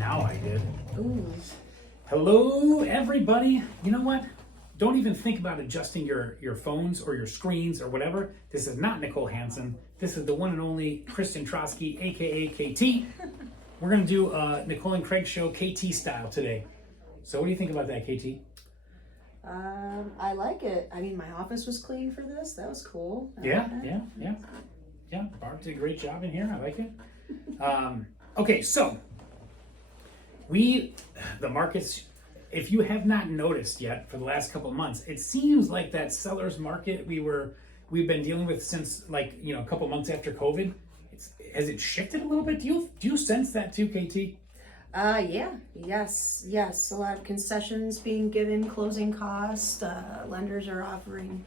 Now I did. Ooh. Hello, everybody. You know what? Don't even think about adjusting your phones or your screens or whatever. This is not Nicole Hansen. This is the one and only Kristin Trotsky, aka KT. We're gonna do Nicole and Craig show KT style today. So what do you think about that, KT? I like it. I mean, my office was clean for this. That was cool. Yeah. Barb did a great job in here. I like it. Okay, so the markets, if you have not noticed yet for the last couple of months, it seems like that seller's market we've been dealing with since a couple of months after COVID. Has it shifted a little bit? Do you sense that too, KT? Yes. A lot of concessions being given, closing costs. Lenders are offering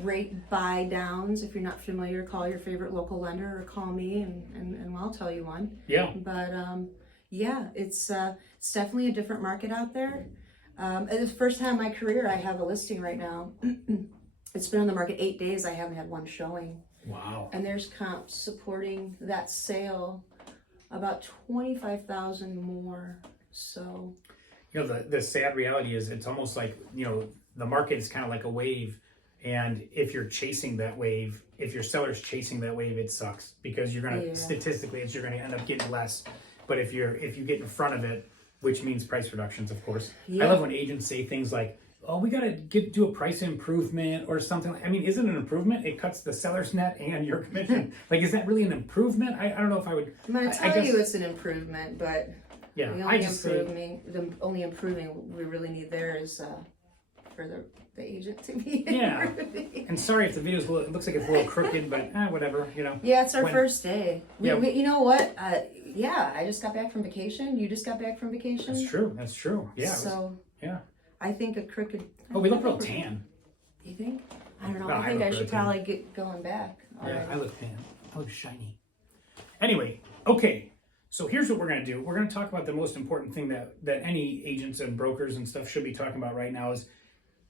rate buy downs. If you're not familiar, call your favorite local lender or call me and I'll tell you one. Yeah. But it's definitely a different market out there. It's the first time in my career I have a listing right now. It's been on the market 8 days. I haven't had one showing. Wow. And there's comps supporting that sale about 25,000 more. So, the sad reality is it's almost like, the market is kind of like a wave. And if you're chasing that wave, if your seller's chasing that wave, it sucks because you're going to, statistically, you're going to end up getting less. But if you get in front of it, which means price reductions, of course. Yeah. I love when agents say things like, oh, we got to do a price improvement or something. I mean, is it an improvement? It cuts the seller's net and your commission. Is that really an improvement? I don't know if I would. I'm going to tell you it's an improvement, but yeah, the only improving we really need there is for the agent to be improving. And sorry if the video looks like it's a little crooked, but whatever, Yeah, it's our first day. We, you know what? I just got back from vacation. You just got back from vacation. That's true. Yeah. So, I think a crooked... Oh, we look real tan. You think? I don't know. I think I should probably get going back. Yeah, I look tan. I look shiny. Anyway, okay. So here's what we're going to do. We're going to talk about the most important thing that any agents and brokers and stuff should be talking about right now is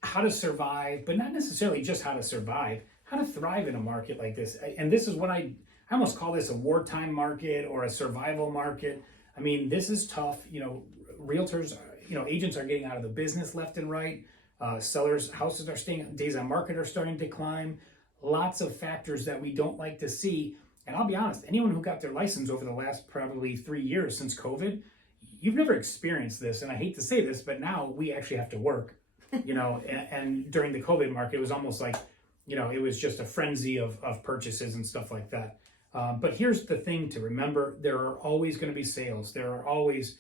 how to survive, but not necessarily just how to survive, how to thrive in a market like this. And this is what I almost call this a wartime market or a survival market. I mean, this is tough. Realtors, agents are getting out of the business left and right. Sellers, houses are staying, days on market are starting to climb. Lots of factors that we don't like to see. And I'll be honest, anyone who got their license over the last probably 3 years since COVID, you've never experienced this. And I hate to say this, but now we actually have to work, and during the COVID market, it was almost like, it was just a frenzy of purchases and stuff like that. But here's the thing to remember. There are always going to be sales. There are always,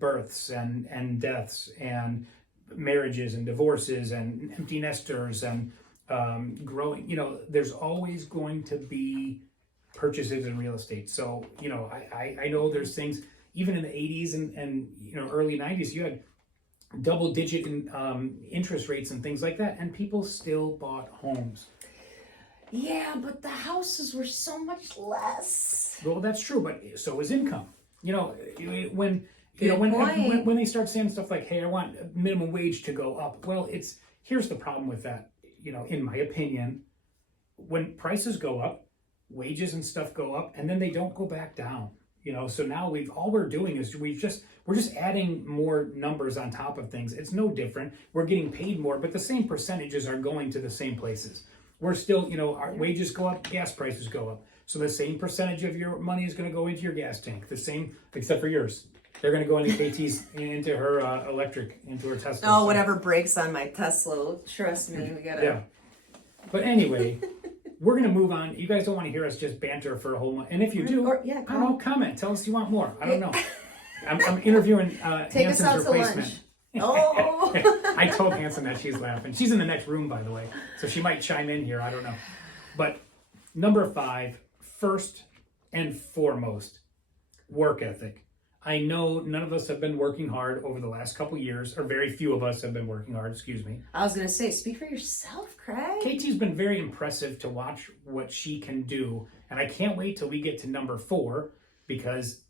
births and deaths and marriages and divorces and empty nesters and growing, there's always going to be purchases in real estate. So, I know there's things, even in the 80s and early 90s, you had double digit interest rates and things like that, and people still bought homes. Yeah, but the houses were so much less. Well, that's true, but so is income. When they start saying stuff like, hey, I want minimum wage to go up. Well, here's the problem with that. In my opinion, when prices go up, wages and stuff go up, and then they don't go back down. So now all we're doing is we're just adding more numbers on top of things. It's no different. We're getting paid more, but the same percentages are going to the same places. We're still, our wages go up, gas prices go up. So the same percentage of your money is going to go into your gas tank. The same, except for yours. They're going to go into KT's, into her electric, into her Tesla. Oh, whatever breaks on my Tesla. Trust me, we got to... Yeah. But anyway, we're going to move on. You guys don't want to hear us just banter for a whole month. And if you do, comment. Tell us you want more. I don't know. I'm interviewing Hansen's replacement. Oh! I told Hansen that. She's laughing. She's in the next room, by the way. So she might chime in here. I don't know. But number 5, first and foremost, work ethic. I know none of us have been working hard over the last couple years, or very few of us have been working hard, excuse me. I was going to say, speak for yourself, Craig. KT's been very impressive to watch what she can do, and I can't wait till we get to number 4, because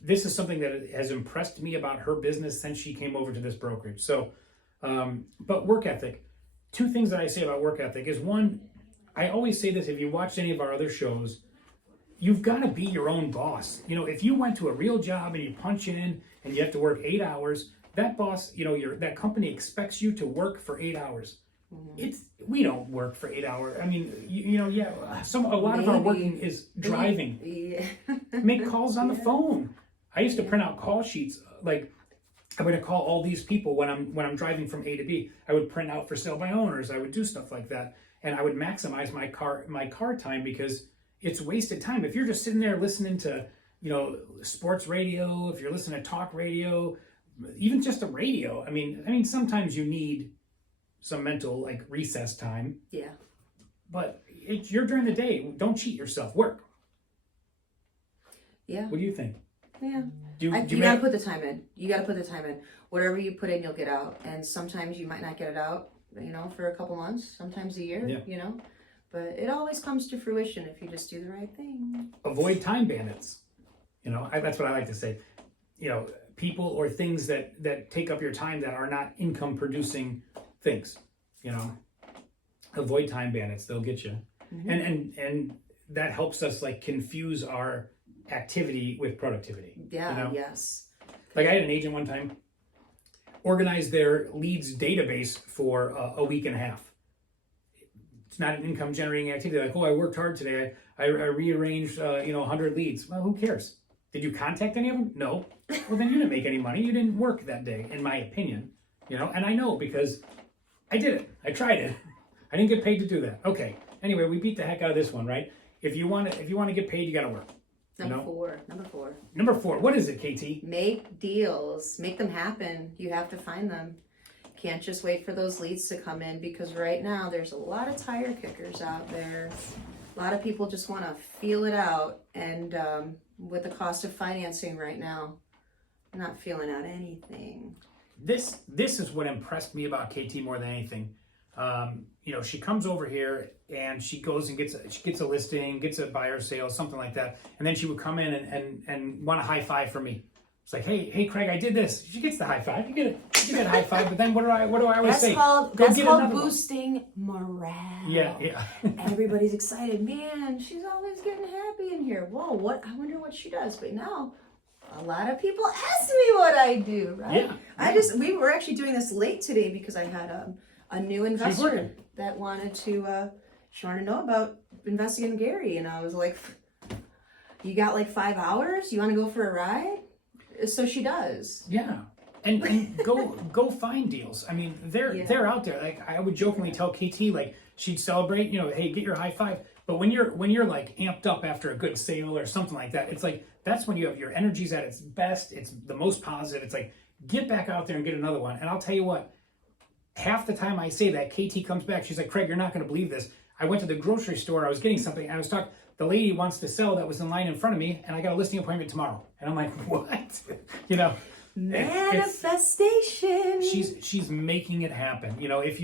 this is something that has impressed me about her business since she came over to this brokerage. So, but work ethic. 2 things that I say about work ethic is, one, I always say this, if you watched any of our other shows, you've got to be your own boss. You know, if you went to a real job and you punch in and you have to work 8 hours, that boss, you know, that company expects you to work for 8 hours. We don't work for 8 hours. I mean, you know, yeah, a lot of our working is driving. Yeah. Make calls on the phone. I used to print out call sheets. Like, I'm going to call all these people when I'm driving from A to B. I would print out for sale by owners. I would do stuff like that, and I would maximize my car time, because it's wasted time. If you're just sitting there listening to, you know, sports radio, if you're listening to talk radio, even just a radio. I mean, sometimes you need some mental like recess time. Yeah. But you're during the day. Don't cheat yourself. Work. Yeah. What do you think? Yeah. You gotta put the time in. You gotta put the time in. Whatever you put in, you'll get out. And sometimes you might not get it out, you know, for a couple months, sometimes a year, you know. But it always comes to fruition if you just do the right thing. Avoid time bandits. You know, that's what I like to say. You know, people or things that take up your time that are not income producing things. You know, avoid time bandits. They'll get you. And that helps us like confuse our activity with productivity. Yeah. You know? Yes. Like I had an agent one time organize their leads database for a week and a half. It's not an income generating activity. Like, oh, I worked hard today. I rearranged, 100 leads. Well, who cares? Did you contact any of them? No. Well, then you didn't make any money. You didn't work that day, in my opinion. You know, and I know because I did it. I tried it. I didn't get paid to do that. Okay. Anyway, we beat the heck out of this one, right? If you want to get paid, you got to work. Number four. Number 4. What is it, KT? Make deals. Make them happen. You have to find them. Can't just wait for those leads to come in, because right now there's a lot of tire kickers out there. A lot of people just want to feel it out, and with the cost of financing right now, I'm not feeling out anything. This is what impressed me about KT more than anything. She comes over here and she goes and gets a listing, gets a buyer sale, something like that, and then she would come in and want a high five from me. It's like, hey, Craig, I did this. She gets the high five. You get a high five, but then what do I always say? That's called boosting morale. Yeah. Everybody's excited. Man, she's always getting happy in here. Whoa, I wonder what she does. But now, a lot of people ask me what I do, right? Yeah. We were actually doing this late today because I had a new investor that wanted to know about investing in Gary, and I was like, you got like 5 hours? You want to go for a ride? So she does. Yeah. And go find deals. I mean, they're out there. Like I would jokingly tell KT, like she'd celebrate, hey, get your high five. But when you're like amped up after a good sale or something like that, it's like that's when you have your energy's at its best. It's the most positive. It's like get back out there and get another one. And I'll tell you what, half the time I say that, KT comes back. She's like, Craig, you're not going to believe this. I went to the grocery store. I was getting something. And I was talking. The lady wants to sell that was in line in front of me, and I got a listing appointment tomorrow. And I'm like, what? Manifestation. She's making it happen. If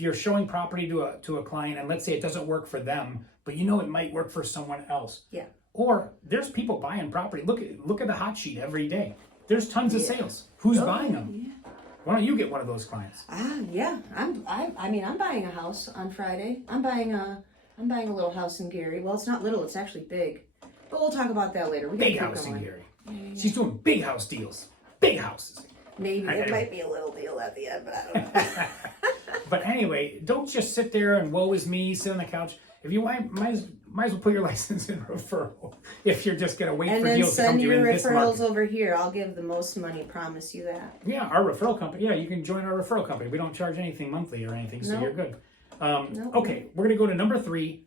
you're showing property to a client, and let's say it doesn't work for them, but it might work for someone else. Yeah. Or there's people buying property. Look at the hot sheet every day. There's tons of sales. Who's buying them? Yeah. Why don't you get one of those clients? Yeah. I'm buying a house on Friday. I'm buying a little house in Gary. Well, it's not little, it's actually big. But we'll talk about that later. Big house in Gary. She's doing big house deals. Big houses. Maybe it might be a little deal at the end, but I don't know. But anyway, don't just sit there and woe is me, sit on the couch. If you might as well put your license in referral if you're just going to wait for deals to come to you in this market. And then send your referrals over here. I'll give the most money, promise you that. Yeah, our referral company. Yeah, you can join our referral company. We don't charge anything monthly or anything, so you're good. Okay, we're going to go to number 3,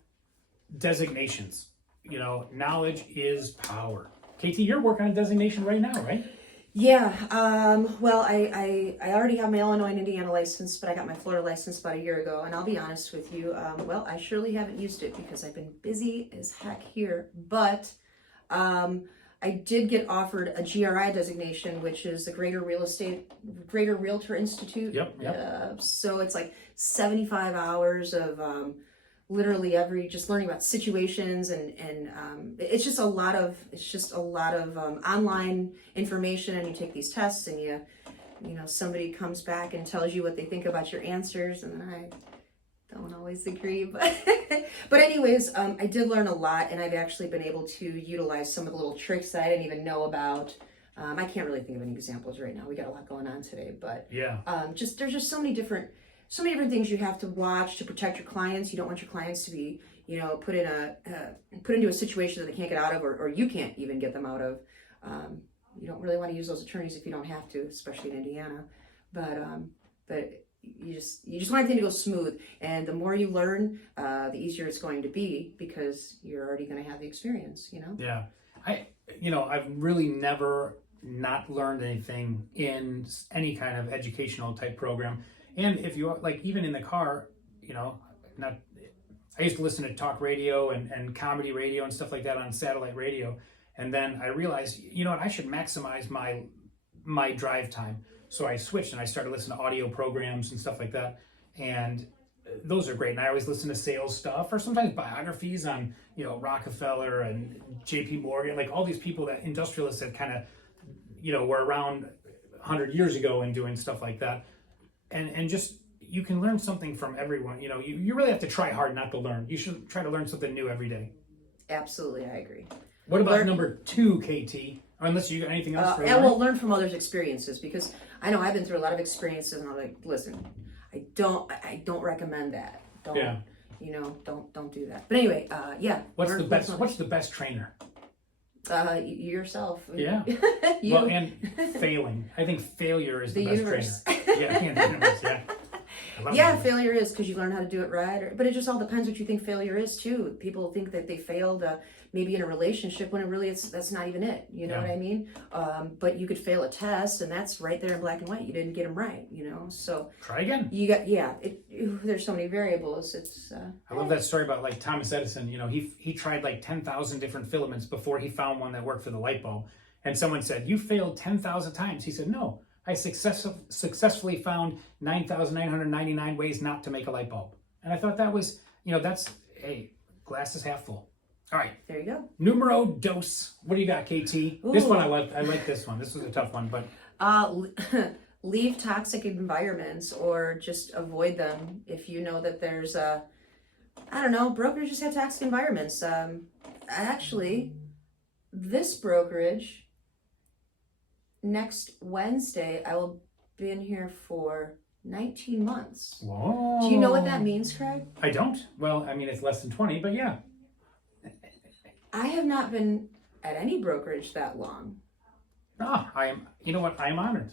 designations. Knowledge is power. KT, you're working on a designation right now, right? Yeah. Well, I already have my Illinois and Indiana license, but I got my Florida license about a year ago. And I'll be honest with you, I surely haven't used it because I've been busy as heck here. But I did get offered a GRI designation, which is the Greater Realtor Institute. Yep. So it's like 75 hours of literally just learning about situations and it's just a lot of online information, and you take these tests and somebody comes back and tells you what they think about your answers, and then I don't always agree, but anyways, I did learn a lot, and I've actually been able to utilize some of the little tricks that I didn't even know about. I can't really think of any examples right now. We got a lot going on today, but yeah, there's just so many different things you have to watch to protect your clients. You don't want your clients to be, put into a situation that they can't get out of, or you can't even get them out of. You don't really want to use those attorneys if you don't have to, especially in Indiana. But you just want everything to go smooth, and the more you learn, the easier it's going to be, because you're already going to have the experience. Yeah, I've really never not learned anything in any kind of educational type program. And if you like, even in the car, I used to listen to talk radio and comedy radio and stuff like that on satellite radio. And then I realized, I should maximize my drive time. So I switched and I started listening to audio programs and stuff like that. And those are great. And I always listen to sales stuff, or sometimes biographies on, Rockefeller and JP Morgan, like all these people, that industrialists that kind of, were around 100 years ago and doing stuff like that. And just, you can learn something from everyone. You really have to try hard not to learn. You should try to learn something new every day. Absolutely, I agree. What about number 2, KT? Unless you got anything else for and we'll learn from others' experiences, because I know I've been through a lot of experiences, and I'm like, listen, I don't recommend that. Don't do that. But anyway, yeah. What's the best trainer? Yourself. Yeah. You. Well, and failing. I think failure is the best universe. trainer. Yeah, the universe, yeah. Yeah, failure is, because you learn how to do it right. But it just all depends what you think failure is too. People think that they failed maybe in a relationship, when that's not even it. You know what I mean? But you could fail a test, and that's right there in black and white. You didn't get them right. So try again. You got there's so many variables. It's. I love that story about like Thomas Edison. He tried like 10,000 different filaments before he found one that worked for the light bulb. And someone said, "You failed 10,000 times." He said, "No. I successfully found 9,999 ways not to make a light bulb." And I thought that was, glass is half full. All right. There you go. Numero dos. What do you got, KT? Ooh. This one I like this one. This was a tough one, but. Leave toxic environments, or just avoid them if you know that there's brokers just have toxic environments. Actually, this brokerage, next Wednesday, I will be in here for 19 months. Whoa. Do you know what that means, Craig? I don't. Well, I mean, it's less than 20, but yeah. I have not been at any brokerage that long. You know what? I am honored.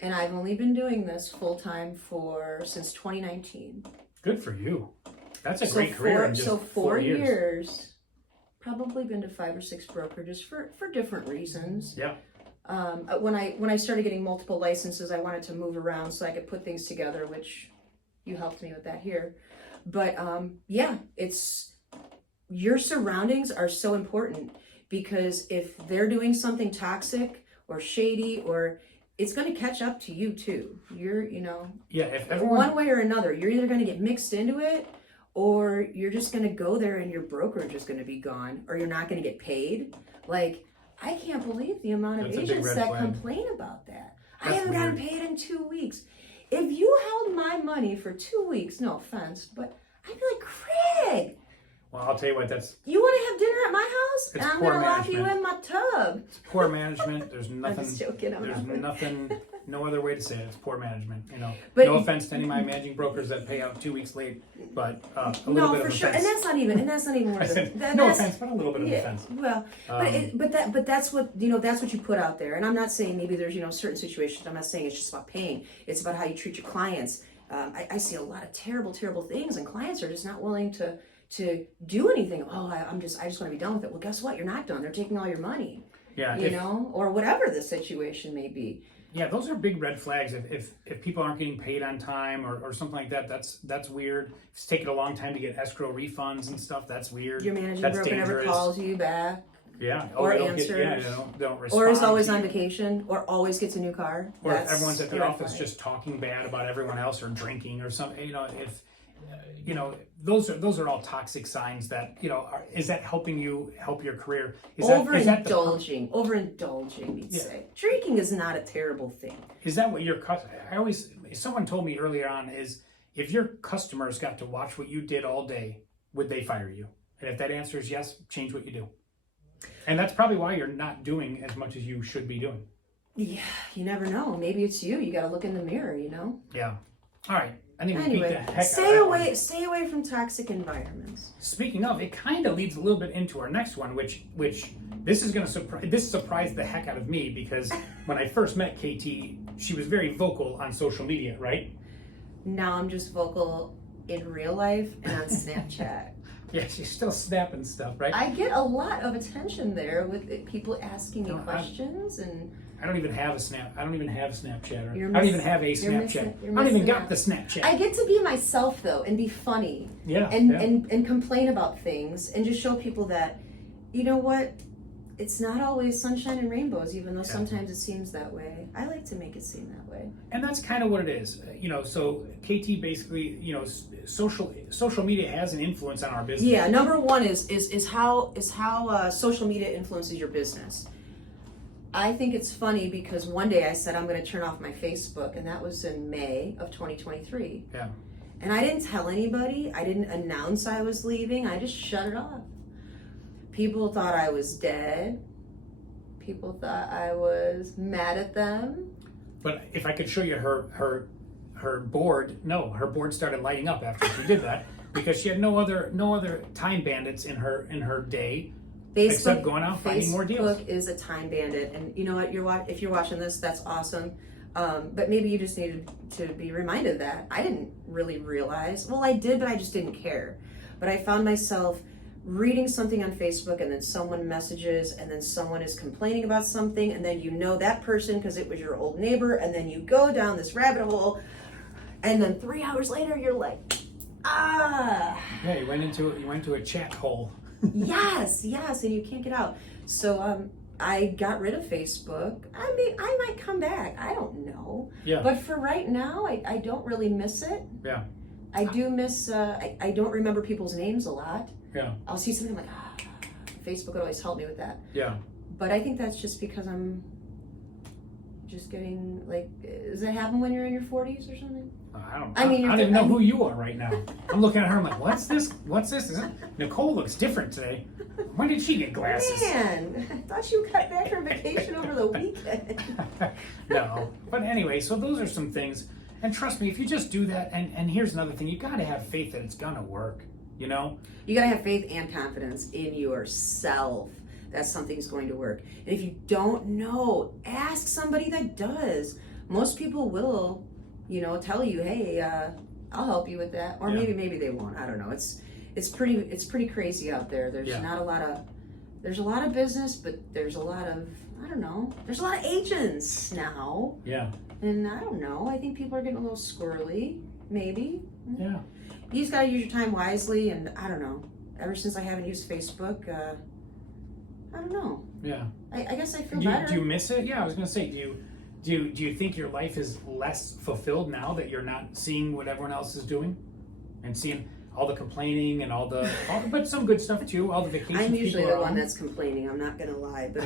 And I've only been doing this full time since 2019. Good for you. That's a great career in just 4 years. Probably been to 5 or 6 brokerages for different reasons. Yeah. When I started getting multiple licenses, I wanted to move around so I could put things together, which you helped me with that here. But it's your surroundings are so important, because if they're doing something toxic or shady, or it's going to catch up to you too. If everyone, one way or another, you're either going to get mixed into it, or you're just going to go there and your brokerage is going to be gone, or you're not going to get paid. Like, I can't believe the amount of agents that complain about that. I haven't gotten paid in 2 weeks. If you held my money for 2 weeks, no offense, but I'd be like, Craig. Well, I'll tell you what, you want to have dinner at my house? It's and I'm poor going to lock management. you in my tub. It's poor management. There's nothing. I'm just joking. No other way to say it. It's poor management. But no offense to any of my managing brokers that pay out 2 weeks late, but a little bit of sure. offense. And that's not even one of the. No offense, but a little bit of offense. Well, but that's what that's what you put out there. And I'm not saying maybe there's certain situations. I'm not saying it's just about paying. It's about how you treat your clients. I see a lot of terrible things, and clients are just not willing to do anything. I just want to be done with it. Well, guess what? You're not done. They're taking all your money. Yeah. Or whatever the situation may be. Yeah, those are big red flags. If people aren't getting paid on time or something like that, that's weird. If it's taking a long time to get escrow refunds and stuff, that's weird. Your managing that's broker dangerous. never calls you back. Yeah. Or answers. Don't respond. Or is always on vacation, or always gets a new car. Or if everyone's at the office just talking bad about everyone else, or drinking or something. Those are all toxic signs that, is that helping you help your career? Overindulging, you'd say. Drinking is not a terrible thing. Is that what someone told me earlier on, is if your customers got to watch what you did all day, would they fire you? And if that answer is yes, change what you do. And that's probably why you're not doing as much as you should be doing. Yeah, you never know. Maybe it's you. You got to look in the mirror, you know? Yeah. All right. I think we beat Anyway, the heck out of stay that away. one. Stay away from toxic environments. Speaking of, it kind of leads a little bit into our next one, which this is going to surprise the heck out of me, because when I first met KT, she was very vocal on social media, right? Now I'm just vocal in real life and on Snapchat. Yeah, she's still snapping stuff, right? I get a lot of attention there with people asking me No, questions, and I don't even have a Snapchat. I don't even have Snapchat. You're I don't even miss- have a you're Snapchat. missing- you're I don't even missing got out. the Snapchat. I get to be myself though and be funny yeah, and, yeah. and complain about things and just show people that, you know what, it's not always sunshine and rainbows, even though sometimes it seems that way. I like to make it seem that way. And that's kind of what it is. So KT basically, social media has an influence on our business. Yeah, number one is how social media influences your business. I think it's funny because one day I said I'm going to turn off my Facebook, and that was in May of 2023. Yeah. And I didn't tell anybody. I didn't announce I was leaving. I just shut it off. People thought I was dead. People thought I was mad at them. But if I could show you her board, her board started lighting up after she did that, because she had no other time bandits in her day. Except going out finding more deals. Facebook is a time bandit, and you know what? If you're watching this, that's awesome. But maybe you just needed to be reminded of that. I didn't really realize. Well, I did, but I just didn't care. But I found myself reading something on Facebook, and then someone messages, and then someone is complaining about something, and then you know that person because it was your old neighbor, and then you go down this rabbit hole, and then 3 hours later, you're like, ah. Yeah, you went into a chat hole. yes, and you can't get out. So I got rid of Facebook. I might come back. I don't know. Yeah. But for right now, I don't really miss it. Yeah. I do miss. I don't remember people's names a lot. Yeah. I'll see something like Facebook would always help me with that. Yeah. But I think that's just because I'm just getting like. Does that happen when you're in your 40s or something? I don't even know who you are right now. I'm looking at her. I'm like, what's this? Nicole looks different today. When did she get glasses? Man, I thought you got back from vacation over the weekend. No. But anyway, so those are some things. And trust me, if you just do that, and here's another thing, you got to have faith that it's going to work, You got to have faith and confidence in yourself that something's going to work. And if you don't know, ask somebody that does. Most people will, tell you, hey, I'll help you with that. Or maybe they won't. I don't know. It's pretty crazy out there. There's a lot of business, but there's a lot of, there's a lot of agents now. Yeah. And I don't know. I think people are getting a little squirrely, maybe. Yeah. You just got to use your time wisely, and I don't know. Ever since I haven't used Facebook, I don't know. Yeah. I guess I feel better. Do you miss it? Yeah, I was gonna say, do you think your life is less fulfilled now that you're not seeing what everyone else is doing, and seeing all the complaining and all the but some good stuff too, all the vacations? I'm usually people the are one on? that's complaining. I'm not gonna lie, but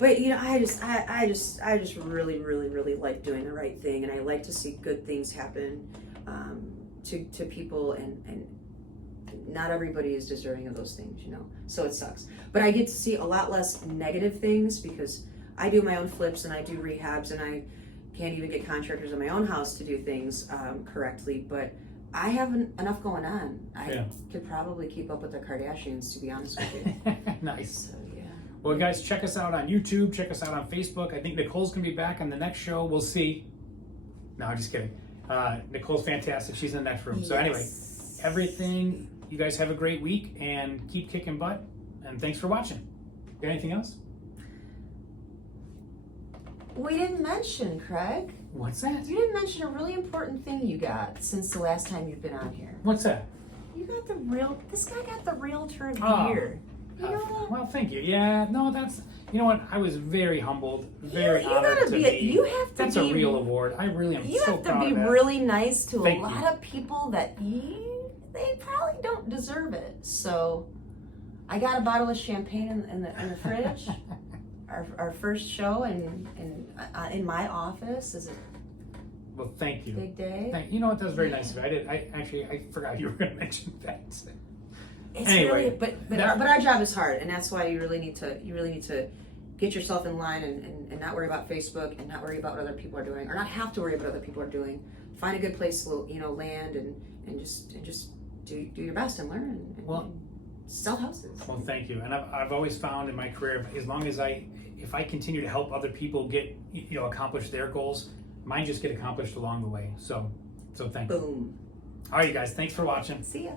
I just really like doing the right thing, and I like to see good things happen to people, and not everybody is deserving of those things, so it sucks. But I get to see a lot less negative things because I do my own flips and I do rehabs, and I can't even get contractors in my own house to do things correctly, but I have enough going on. I could probably keep up with the Kardashians, to be honest with you. Nice. So, yeah. Well, guys, check us out on YouTube. Check us out on Facebook. I think Nicole's going to be back on the next show. We'll see. No, I'm just kidding. Nicole's fantastic. She's in the next room. So anyway, everything, you guys have a great week and keep kicking butt. And thanks for watching. Got anything else? We didn't mention, Craig. What's that? You didn't mention a really important thing you got since the last time you've been on here. What's that? This guy got the Realtor of the Oh. Year. You know that? Well, thank you. Yeah, no, you know what? I was very humbled, very honored to be. You have to That's be, a real award. I really am You so have to proud be of that. really nice to Thank a lot you. of people that they probably don't deserve it. So, I got a bottle of champagne in the fridge. Our first show in my office is Well, thank you. Big day. You know what? That was very nice of you. I forgot you were going to mention that. It's Anyway, really, but our job is hard, and that's why you really need to get yourself in line and not worry about Facebook and not worry about what other people are doing, or not have to worry about what other people are doing. Find a good place to land and just do your best and learn and sell houses. Well, thank you. And I've always found in my career, as long as if I continue to help other people get accomplish their goals, mine just get accomplished along the way. So thank you. Boom. All right, you guys. Thanks for watching. See ya.